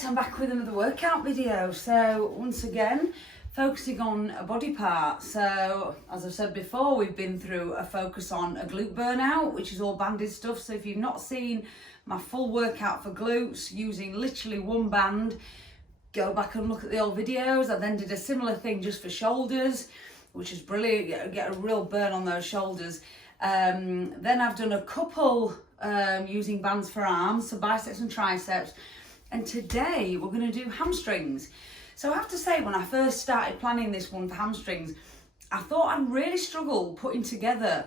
Right, I'm back with another workout video. So once again, focusing on a body part. So as I've said before, we've been through a focus on a glute burnout, which is all banded stuff. So if you've not seen my full workout for glutes using literally one band, go back and look at the old videos. I then did a similar thing just for shoulders, which is brilliant. You get a real burn on those shoulders. Then I've done a couple using bands for arms, so biceps and triceps. And today we're going to do hamstrings. So I have to say, when I first started planning this one for hamstrings, I thought I'd really struggle putting together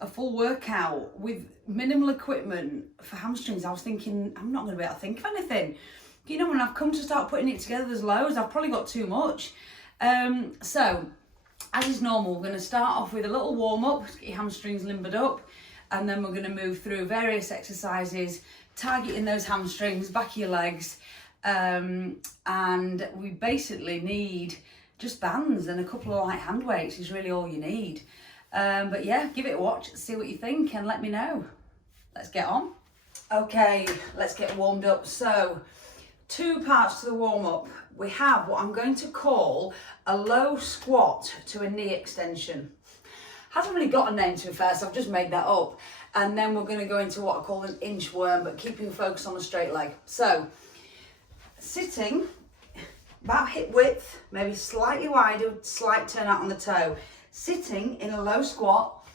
a full workout with minimal equipment for hamstrings. I was thinking, I'm not going to be able to think of anything. You know, when I've come to start putting it together, there's loads. I've probably got too much. So, as is normal, we're going to start off with a little warm-up to get your hamstrings limbered up. And then we're going to move through various exercises, targeting those hamstrings, back of your legs. And we basically need just bands and a couple of light hand weights is really all you need. But yeah, give it a watch, see what you think and let me know. Let's get on. Okay, let's get warmed up. So, two parts to the warm-up. We have what I'm going to call a low squat to a knee extension. Hasn't really got a name to it first, so I've just made that up. And then we're going to go into what I call an inchworm, but keeping focus on the straight leg. So, sitting about hip width, maybe slightly wider, slight turn out on the toe. Sitting in a low squat,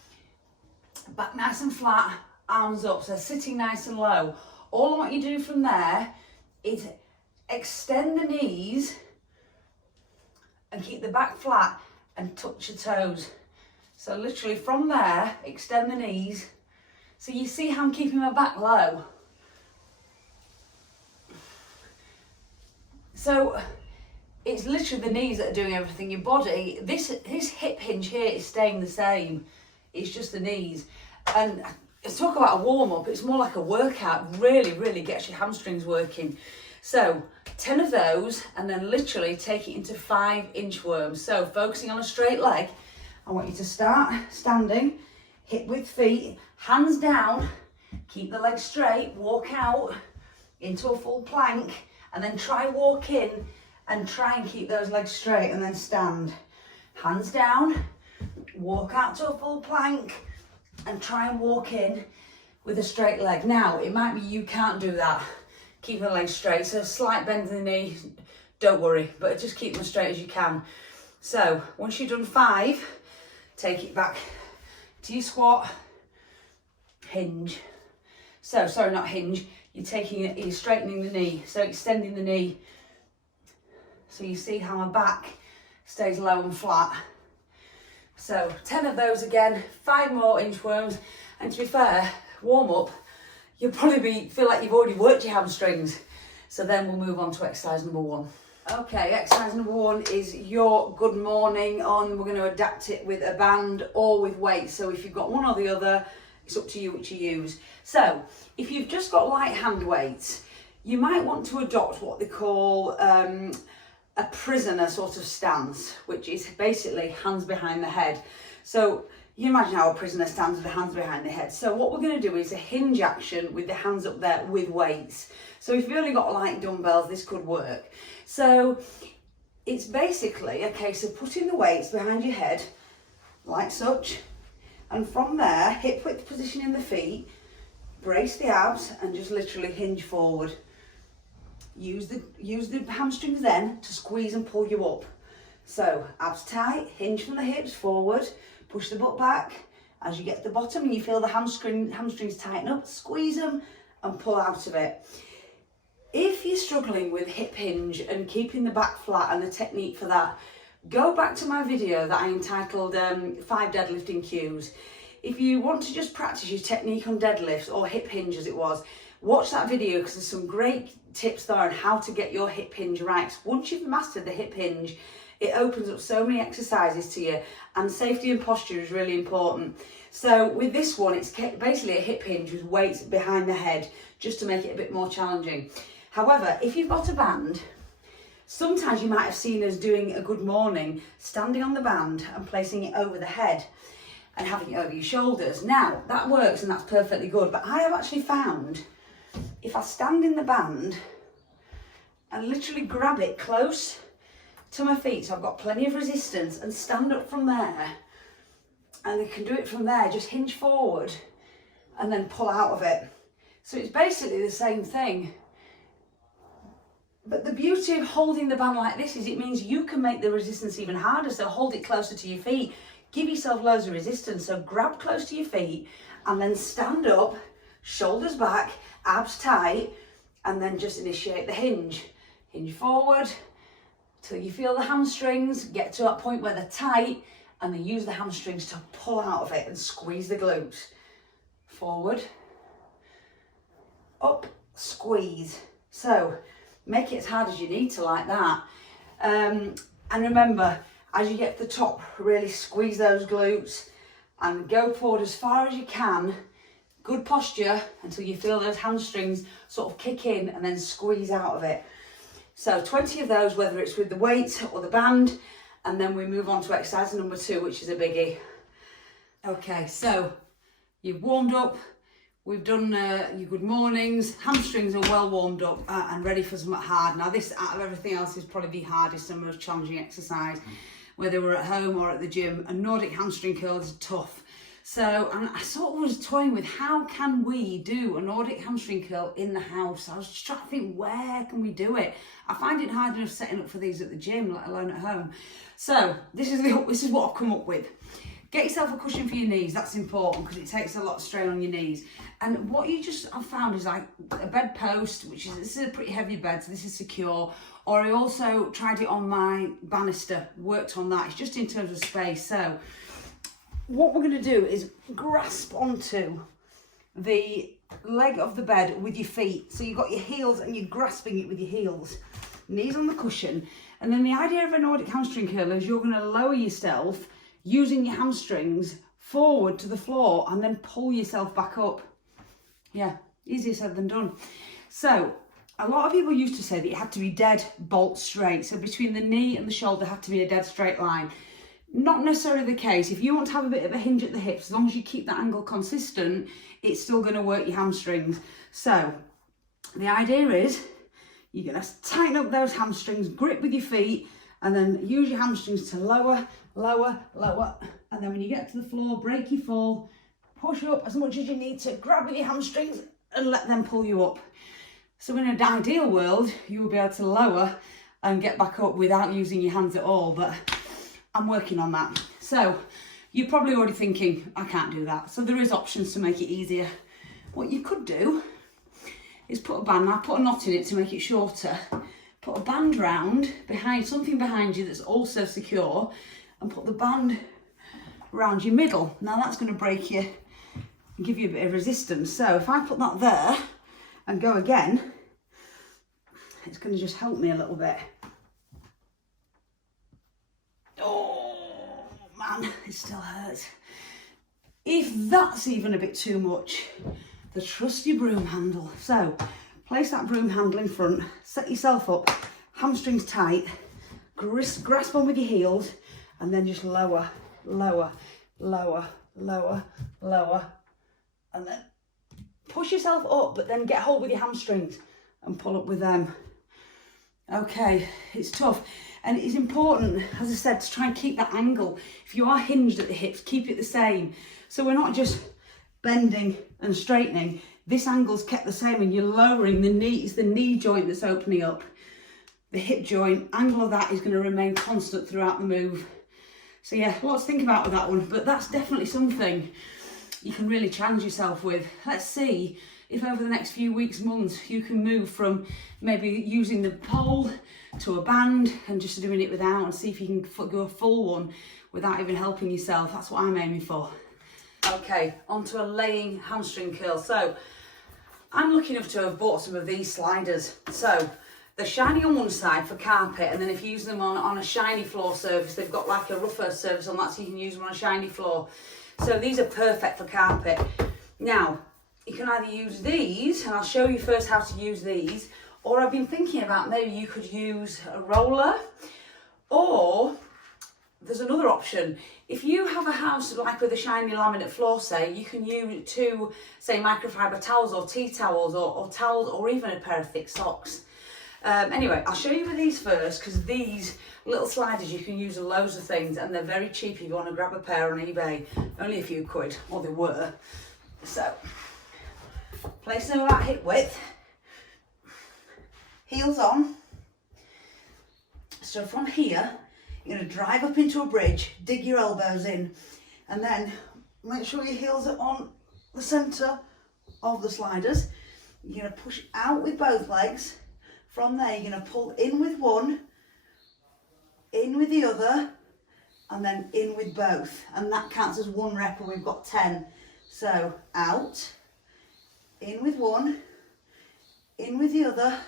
back nice and flat, arms up, so sitting nice and low. All I want you to do from there is extend the knees and keep the back flat and touch your toes. So literally from there, extend the knees. So you see how I'm keeping my back low. So it's literally the knees that are doing everything. Your body, this hip hinge here is staying the same. It's just the knees. And let's talk about a warm-up. It's more like a workout. Really, really gets your hamstrings working. So 10 of those, and then literally take it into 5 inchworms. So focusing on a straight leg, I want you to start standing, hip width feet, hands down, keep the legs straight, walk out into a full plank, and then try walk in and try and keep those legs straight and then stand. Hands down, walk out to a full plank and try and walk in with a straight leg. Now, it might be you can't do that. Keep the legs straight, so slight bend in the knee, don't worry, but just keep them as straight as you can. So, once you've done 5, take it back to your squat, hinge. So, sorry, not hinge, you're straightening the knee, so extending the knee. So you see how my back stays low and flat. So 10 of those again, 5 more inchworms, and to be fair, warm up, you'll probably feel like you've already worked your hamstrings. So then we'll move on to exercise number 1. Okay, exercise number 1 is your good morning on. We're going to adapt it with a band or with weights. So if you've got one or the other, it's up to you which you use. So if you've just got light hand weights, you might want to adopt what they call a prisoner sort of stance, which is basically hands behind the head. So you imagine how a prisoner stands with the hands behind the head. So what we're going to do is a hinge action with the hands up there with weights. So if you've only got light dumbbells, this could work. So it's basically a case of putting the weights behind your head, like such, and from there, hip width position in the feet, brace the abs, and just literally hinge forward. Use the hamstrings then to squeeze and pull you up. So abs tight, hinge from the hips forward, push the butt back. As you get to the bottom and you feel the hamstrings tighten up, squeeze them and pull out of it. If you're struggling with hip hinge and keeping the back flat and the technique for that, go back to my video that I entitled 5 deadlifting cues. If you want to just practice your technique on deadlifts or hip hinge as it was, watch that video because there's some great tips there on how to get your hip hinge right. Once you've mastered the hip hinge, it opens up so many exercises to you, and safety and posture is really important. So with this one, it's basically a hip hinge with weights behind the head, just to make it a bit more challenging. However, if you've got a band, sometimes you might have seen us doing a good morning, standing on the band and placing it over the head and having it over your shoulders. Now, that works and that's perfectly good, but I have actually found if I stand in the band and literally grab it close to my feet so I've got plenty of resistance, and stand up from there. And you can do it from there, just hinge forward and then pull out of it. So it's basically the same thing. But the beauty of holding the band like this is it means you can make the resistance even harder. So hold it closer to your feet, give yourself loads of resistance. So grab close to your feet and then stand up, shoulders back, abs tight, and then just initiate the hinge. Hinge forward till you feel the hamstrings, get to that point where they're tight, and then use the hamstrings to pull out of it and squeeze the glutes. Forward, up, squeeze. So make it as hard as you need to, like that. And remember, as you get to the top, really squeeze those glutes and go forward as far as you can. Good posture until you feel those hamstrings sort of kick in and then squeeze out of it. So 20 of those, whether it's with the weight or the band, and then we move on to exercise number 2, which is a biggie. Okay, so you've warmed up, we've done your good mornings, hamstrings are well warmed up and ready for something hard. Now this, out of everything else, is probably the hardest and most challenging exercise, whether we're at home or at the gym. And Nordic hamstring curl is tough. So, and I sort of was toying with how can we do a Nordic hamstring curl in the house. I was just trying to think, where can we do it? I find it hard enough setting up for these at the gym, let alone at home. So this is what I've come up with. Get yourself a cushion for your knees. That's important because it takes a lot of strain on your knees. And what I've found is like a bed post, this is a pretty heavy bed, so this is secure. Or I also tried it on my banister, worked on that. It's just in terms of space. So what we're going to do is grasp onto the leg of the bed with your feet. So you've got your heels and you're grasping it with your heels. Knees on the cushion. And then the idea of a Nordic hamstring curl is you're going to lower yourself using your hamstrings forward to the floor and then pull yourself back up. Yeah, easier said than done. So a lot of people used to say that it had to be dead bolt straight. So between the knee and the shoulder had to be a dead straight line. Not necessarily the case. If you want to have a bit of a hinge at the hips, as long as you keep that angle consistent, it's still going to work your hamstrings. So the idea is you're going to tighten up those hamstrings, grip with your feet, and then use your hamstrings to lower, lower, lower. And then when you get to the floor, break your fall, push up as much as you need to, grab with your hamstrings and let them pull you up. So in an ideal world, you will be able to lower and get back up without using your hands at all, but I'm working on that. So you're probably already thinking, I can't do that. So there is options to make it easier. What you could do is put a band, now put a knot in it to make it shorter, put a band round behind, something behind you that's also secure, and put the band around your middle. Now that's going to break you and give you a bit of resistance. So if I put that there and go again, it's going to just help me a little bit. Oh man, it still hurts. If that's even a bit too much, the trusty broom handle. So place that broom handle in front, set yourself up, hamstrings tight, grasp on with your heels, and then just lower, lower, lower, lower, lower, and then push yourself up, but then get hold with your hamstrings and pull up with them. Okay, it's tough. And it is important, as I said, to try and keep that angle. If you are hinged at the hips, keep it the same. So we're not just bending and straightening. This angle's kept the same and you're lowering the knee. It's the knee joint that's opening up. The hip joint, angle of that is going to remain constant throughout the move. So yeah, lots to think about with that one, but that's definitely something you can really challenge yourself with. Let's see if over the next few weeks, months, you can move from maybe using the pole to a band and just doing it without, and see if you can go a full one without even helping yourself. That's what I'm aiming for. Okay, onto a laying hamstring curl. So I'm lucky enough to have bought some of these sliders. So they're shiny on one side for carpet, and then if you use them on a shiny floor surface, they've got like a rougher surface on that, so you can use them on a shiny floor. So these are perfect for carpet. Now, you can either use these, and I'll show you first how to use these, or I've been thinking about maybe you could use a roller, or there's another option. If you have a house like with a shiny laminate floor, say, you can use 2, say, microfiber towels or tea towels or towels, or even a pair of thick socks. Anyway, I'll show you with these first, because these little sliders you can use in loads of things, and they're very cheap if you want to grab a pair on eBay. Only a few quid, or they were. So, place them about hip width, heels on. So from here, you're going to drive up into a bridge, dig your elbows in, and then make sure your heels are on the centre of the sliders. You're going to push out with both legs. From there, you're going to pull in with one, in with the other, and then in with both. And that counts as one rep, and we've got 10. So out, in with one, in with the other,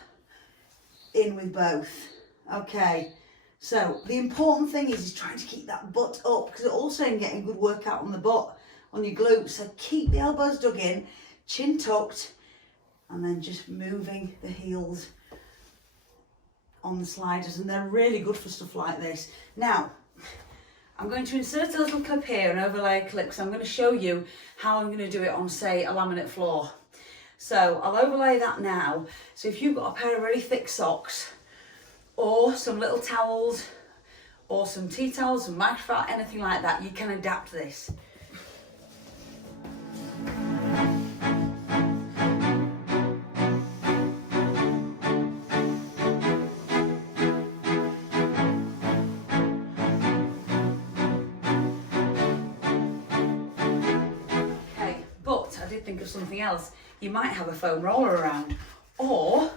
in with both. Okay, so the important thing is trying to keep that butt up, because it also in getting a good workout on the butt, on your glutes. So keep the elbows dug in, chin tucked, and then just moving the heels on the sliders, and they're really good for stuff like this. Now, I'm going to insert a little clip here, an overlay clip, because I'm going to show you how I'm going to do it on, say, a laminate floor. So I'll overlay that now. So if you've got a pair of really thick socks, or some little towels, or some tea towels, some microfiber, anything like that, you can adapt this. Think of something else. You might have a foam roller around, or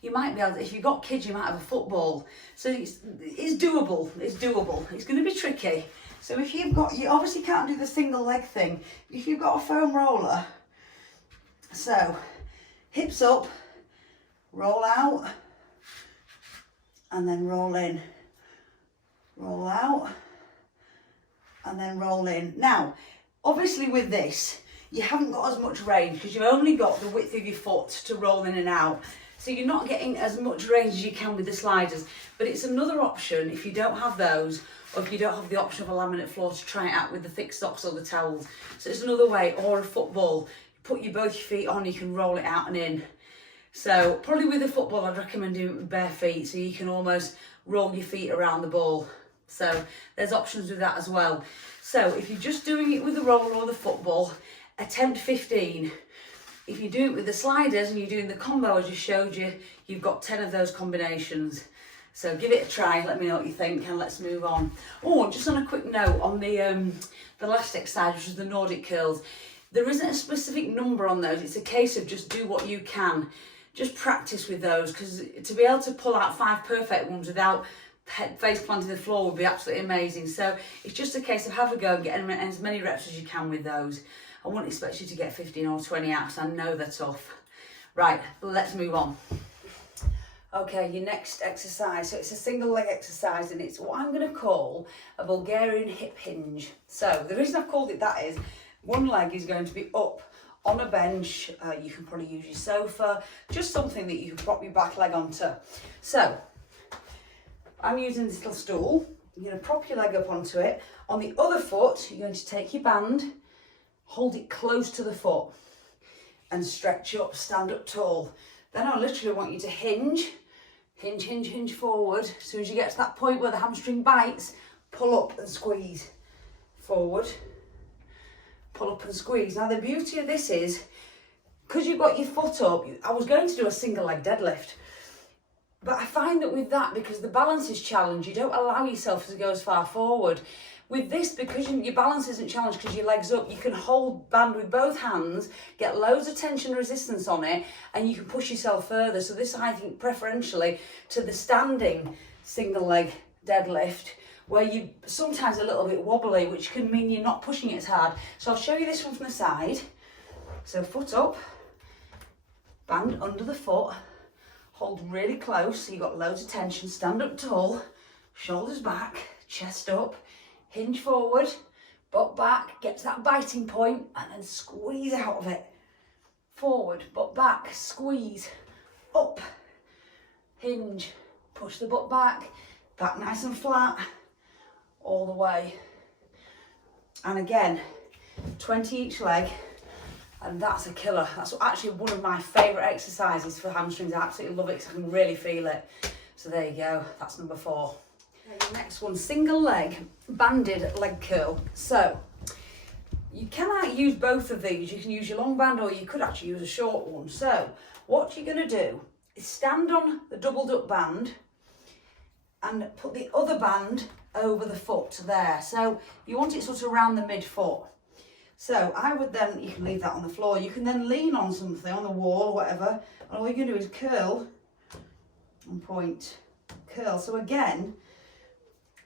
you might be able to, if you've got kids, you might have a football. So it's doable. It's doable. It's going to be tricky. So if you've got, you obviously can't do the single leg thing. If you've got a foam roller, so hips up, roll out, and then roll in, roll out, and then roll in. Now, obviously with this, you haven't got as much range because you've only got the width of your foot to roll in and out. So you're not getting as much range as you can with the sliders. But it's another option if you don't have those, or if you don't have the option of a laminate floor, to try it out with the thick socks or the towels. So it's another way, or a football. You put both your feet on, you can roll it out and in. So probably with a football, I'd recommend doing it with bare feet, so you can almost roll your feet around the ball. So there's options with that as well. So if you're just doing it with the roller or the football, attempt 15. If you do it with the sliders and you're doing the combo I just showed you, you've got 10 of those combinations. So give it a try, let me know what you think, and let's move on. Oh, just on a quick note on the last exercise, which is the Nordic curls, there isn't a specific number on those. It's a case of just do what you can. Just practice with those, because to be able to pull out 5 perfect ones without face planting the floor would be absolutely amazing. So it's just a case of have a go and get as many reps as you can with those. I wouldn't expect you to get 15 or 20 out, because I know they're tough. Right, let's move on. Okay, your next exercise. So it's a single leg exercise, and it's what I'm going to call a Bulgarian hip hinge. So the reason I've called it that is one leg is going to be up on a bench. You can probably use your sofa, just something that you can prop your back leg onto. So I'm using this little stool. You're going to prop your leg up onto it. On the other foot, you're going to take your band, hold it close to the foot, and stretch up, stand up tall. Then I literally want you to hinge, hinge, hinge, hinge forward. As soon as you get to that point where the hamstring bites, pull up and squeeze. Forward, pull up and squeeze. Now the beauty of this is, because you've got your foot up, I was going to do a single leg deadlift, but I find that with that, because the balance is challenged, you don't allow yourself to go as far forward. With this, because your balance isn't challenged because your leg's up, you can hold band with both hands, get loads of tension and resistance on it, and you can push yourself further. So this, I think, preferentially to the standing single leg deadlift, where you sometimes a little bit wobbly, which can mean you're not pushing it as hard. So I'll show you this one from the side. So foot up, band under the foot, hold really close so you've got loads of tension, stand up tall, shoulders back, chest up, hinge forward, butt back, get to that biting point, and then squeeze out of it. Forward, butt back, squeeze, up, hinge, push the butt back nice and flat, all the way. And again, 20 each leg, And that's a killer. That's actually one of my favourite exercises for hamstrings. I absolutely love it because I can really feel it. So there you go, that's number 4. Okay, the next one, single leg, banded leg curl. So you can use both of these. You can use your long band or you could actually use a short one. So what you're going to do is stand on the doubled up band and put the other band over the foot there. So you want it sort of around the midfoot. So I would then, you can leave that on the floor, you can then lean on something, on the wall or whatever, and all you're going to do is curl and point, curl. So again,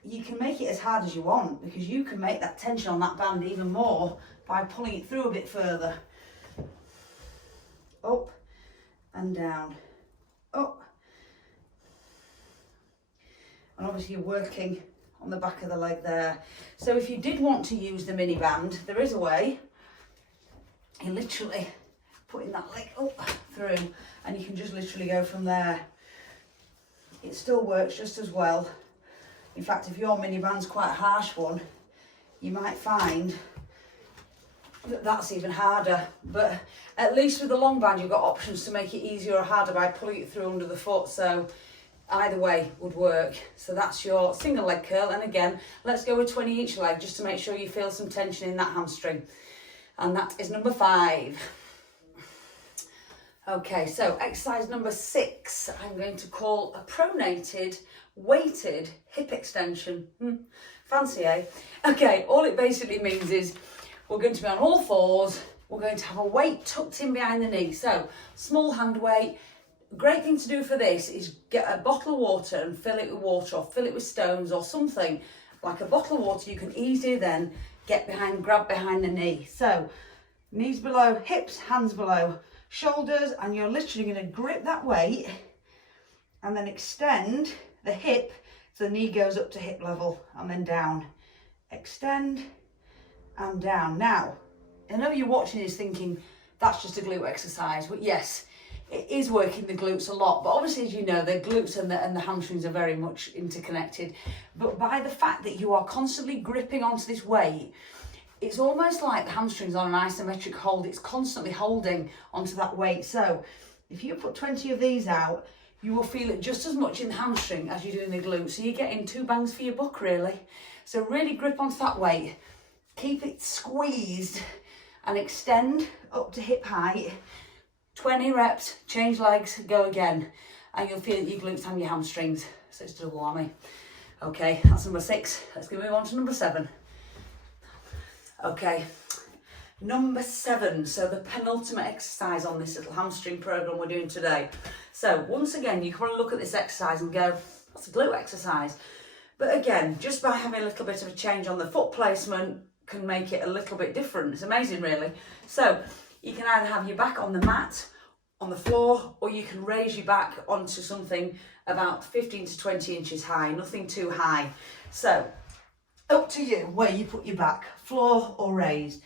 you can make it as hard as you want because you can make that tension on that band even more by pulling it through a bit further. Up and down, up. And obviously you're working on the back of the leg there. So if you did want to use the mini band, there is a way. You're literally putting that leg up through and you can just literally go from there. It still works just as well. In fact, if your mini band's quite a harsh one, you might find that that's even harder. But at least with the long band, you've got options to make it easier or harder by pulling it through under the foot. So either way would work. So that's your single leg curl. And again, let's go with 20 each leg just to make sure you feel some tension in that hamstring. And that is number 5. Okay, so exercise number 6, I'm going to call a pronated weighted hip extension. Fancy, eh? Okay, all it basically means is we're going to be on all fours. We're going to have a weight tucked in behind the knee. So small hand weight. Great thing to do for this is get a bottle of water and fill it with water or fill it with stones or something like a bottle of water. You can easily then get behind, grab behind the knee. So knees below, hips, hands below, shoulders, and you're literally going to grip that weight and then extend the hip so the knee goes up to hip level and then down. Extend and down. Now, I know you're watching this thinking that's just a glute exercise, but yes, it is working the glutes a lot, but obviously, as you know, the glutes and the hamstrings are very much interconnected. But by the fact that you are constantly gripping onto this weight, it's almost like the hamstrings on an isometric hold. It's constantly holding onto that weight. So if you put 20 of these out, you will feel it just as much in the hamstring as you do in the glute. So you're getting 2 bangs for your buck, really. So really grip onto that weight, keep it squeezed and extend up to hip height. 20 reps, change legs, go again, and you'll feel your glutes and your hamstrings. So it's double whammy. Okay, that's number 6. Let's move on to number 7. Okay, number 7. So the penultimate exercise on this little hamstring program we're doing today. So once again, you can look at this exercise and go, that's a glute exercise. But again, just by having a little bit of a change on the foot placement can make it a little bit different. It's amazing, really. So you can either have your back on the mat, on the floor, or you can raise your back onto something about 15 to 20 inches high, nothing too high. So up to you where you put your back, floor or raised.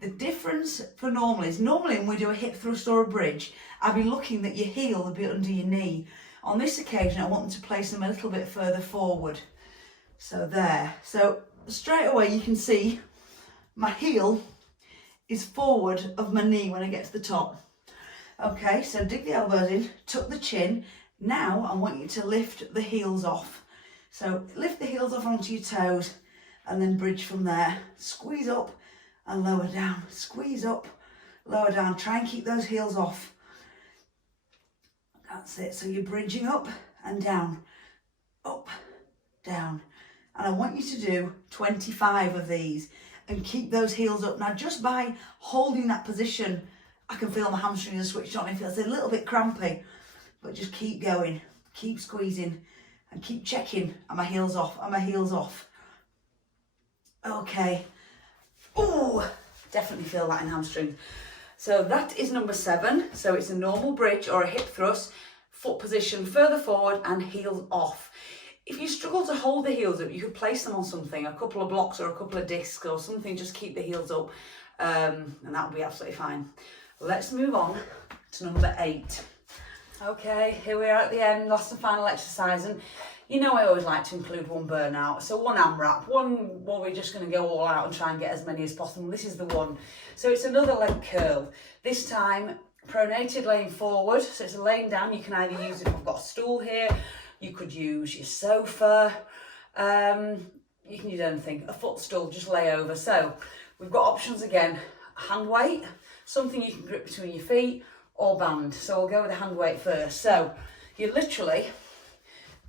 The difference for normally is normally when we do a hip thrust or a bridge, I'll be looking that your heel will be under your knee. On this occasion, I want them to place them a little bit further forward. So there. So straight away you can see my heel is forward of my knee when I get to the top. Okay, so dig the elbows in, tuck the chin. Now I want you to lift the heels off. So lift the heels off onto your toes and then bridge from there. Squeeze up and lower down. Squeeze up, lower down. Try and keep those heels off. That's it. So you're bridging up and down, up, down. And I want you to do 25 of these. And keep those heels up. Now, just by holding that position, I can feel my hamstrings are switched on. It feels a little bit crampy, but just keep going, keep squeezing, and keep checking. Are my heels off? Are my heels off? Okay. Oh, definitely feel that in hamstring. So that is number 7. So it's a normal bridge or a hip thrust, foot position further forward and heels off. If you struggle to hold the heels up, you could place them on something, a couple of blocks or a couple of discs or something, just keep the heels up, and that would be absolutely fine. Let's move on to number 8. Okay, here we are at the end, last and final exercise, and You know I always like to include one burnout, so one AMRAP, one where we're just going to go all out and try and get as many as possible. This is the one. So it's another leg curl. This time pronated, laying forward, so it's laying down. You can either use it if I've got a stool here, you could use your sofa, you can use anything, a footstool, just lay over. So we've got options again, hand weight, something you can grip between your feet, or band. So we'll go with the hand weight first. So you're literally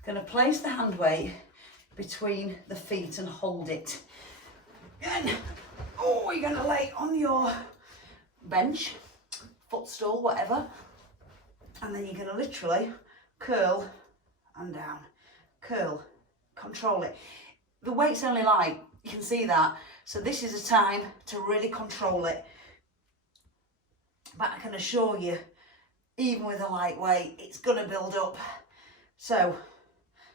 going to place the hand weight between the feet and hold it. And you're going to lay on your bench, footstool, whatever, and then you're going to literally curl and down, curl, control it. The weight's only light, you can see that, so this is a time to really control it. But I can assure you, even with a light weight, it's going to build up. So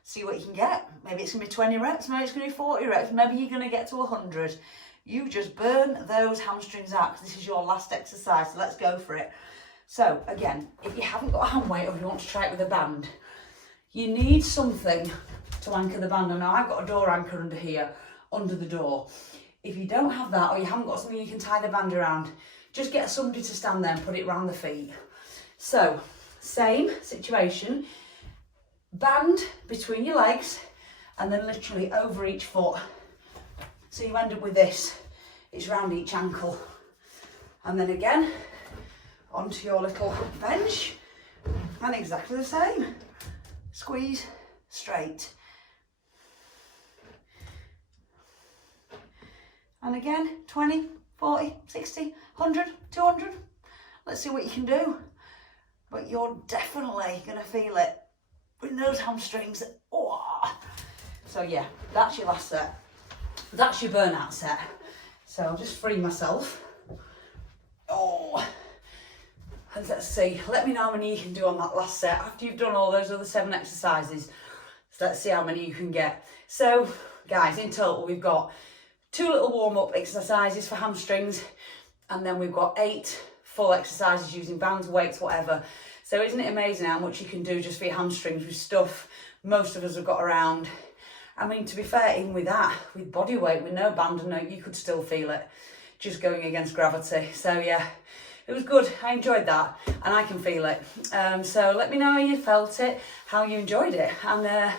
see what you can get. Maybe it's going to be 20 reps, maybe it's going to be 40 reps, maybe you're going to get to 100. You just burn those hamstrings out, because this is your last exercise, so let's go for it. So again, if you haven't got a hand weight, or you want to try it with a band, you need something to anchor the band. And now I've got a door anchor under here, under the door. If you don't have that, or you haven't got something you can tie the band around, just get somebody to stand there and put it around the feet. So same situation, band between your legs, and then literally over each foot. So you end up with this, it's round each ankle. And then again, onto your little bench, and exactly the same. Squeeze, straight. And again, 20, 40, 60, 100, 200. Let's see what you can do. But you're definitely going to feel it with those hamstrings. Oh. So yeah, that's your last set. That's your burnout set. So I'll just free myself. Oh, and let's see. Let me know how many you can do on that last set after you've done all those other 7 exercises. So let's see how many you can get. So guys, in total we've got 2 little warm-up exercises for hamstrings, and then we've got 8 full exercises using bands, weights, whatever. So isn't it amazing how much you can do just for your hamstrings with stuff most of us have got around? I mean, to be fair, even with that, with body weight, with no band and no, you could still feel it just going against gravity. So yeah, it was good. I enjoyed that, and I can feel it. So let me know how you felt it, how you enjoyed it, and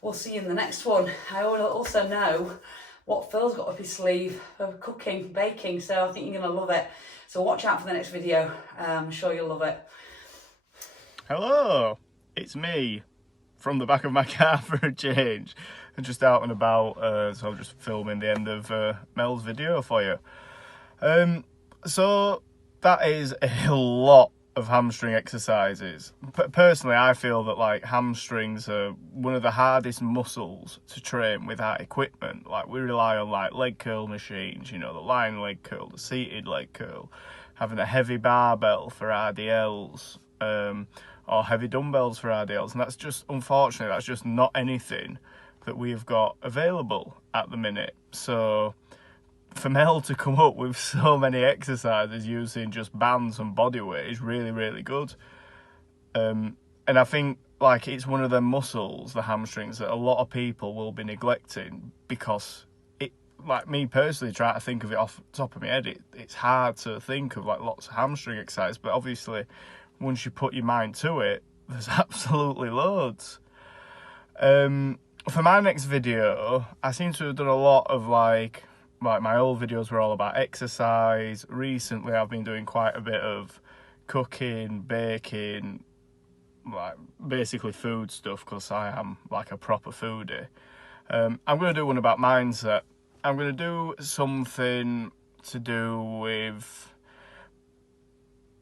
we'll see you in the next one. I will also know what Phil's got up his sleeve of cooking, baking, so I think you're going to love it. So watch out for the next video. I'm sure you'll love it. Hello, it's me from the back of my car for a change. I'm just out and about, so I'm just filming the end of Mel's video for you. So that is a lot of hamstring exercises. Personally, I feel that like hamstrings are one of the hardest muscles to train without equipment. Like we rely on like leg curl machines, you know, the lying leg curl, the seated leg curl, having a heavy barbell for RDLs, or heavy dumbbells for RDLs, and that's just, unfortunately, that's just not anything that we've got available at the minute. So for Mel to come up with so many exercises using just bands and body weight is really, really good. And I think like it's one of the muscles, the hamstrings, that a lot of people will be neglecting, because it, like me personally, try to think of it off the top of my head, it's hard to think of like lots of hamstring exercise, but obviously once you put your mind to it, there's absolutely loads. For my next video, I seem to have done a lot of like my old videos were all about exercise. Recently I've been doing quite a bit of cooking, baking, like basically food stuff, because I am like a proper foodie. I'm going to do one about mindset. I'm going to do something to do with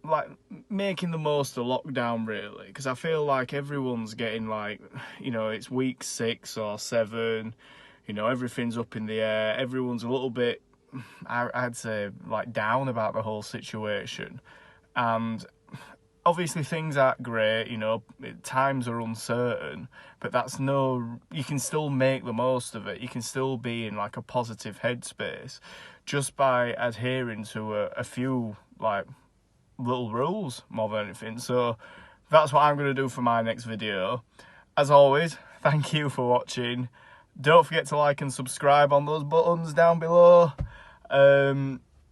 like making the most of lockdown, really, because I feel like everyone's getting like, you know, it's week 6 or 7, you know, everything's up in the air, everyone's a little bit, I'd say, like down about the whole situation, and obviously things aren't great, you know, times are uncertain, but that's no, you can still make the most of it. You can still be in like a positive headspace just by adhering to a few like little rules more than anything. So that's what I'm going to do for my next video. As always, thank you for watching. Don't forget to like and subscribe on those buttons down below.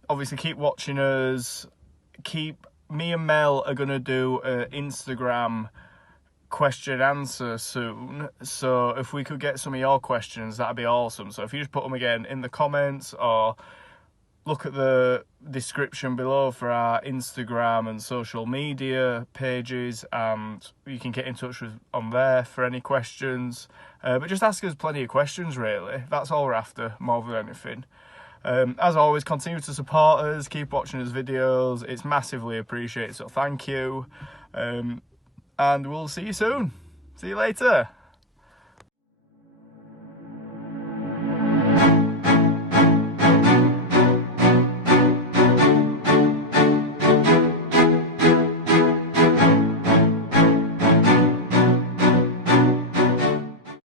Obviously keep watching us. Me and Mel are going to do an Instagram question answer soon, so if we could get some of your questions, that'd be awesome. So if you just put them again in the comments, or look at the description below for our Instagram and social media pages, and you can get in touch with on there for any questions. But just ask us plenty of questions, really. That's all we're after, more than anything. As always, continue to support us, keep watching us videos. It's massively appreciated, so thank you. And we'll see you soon. See you later.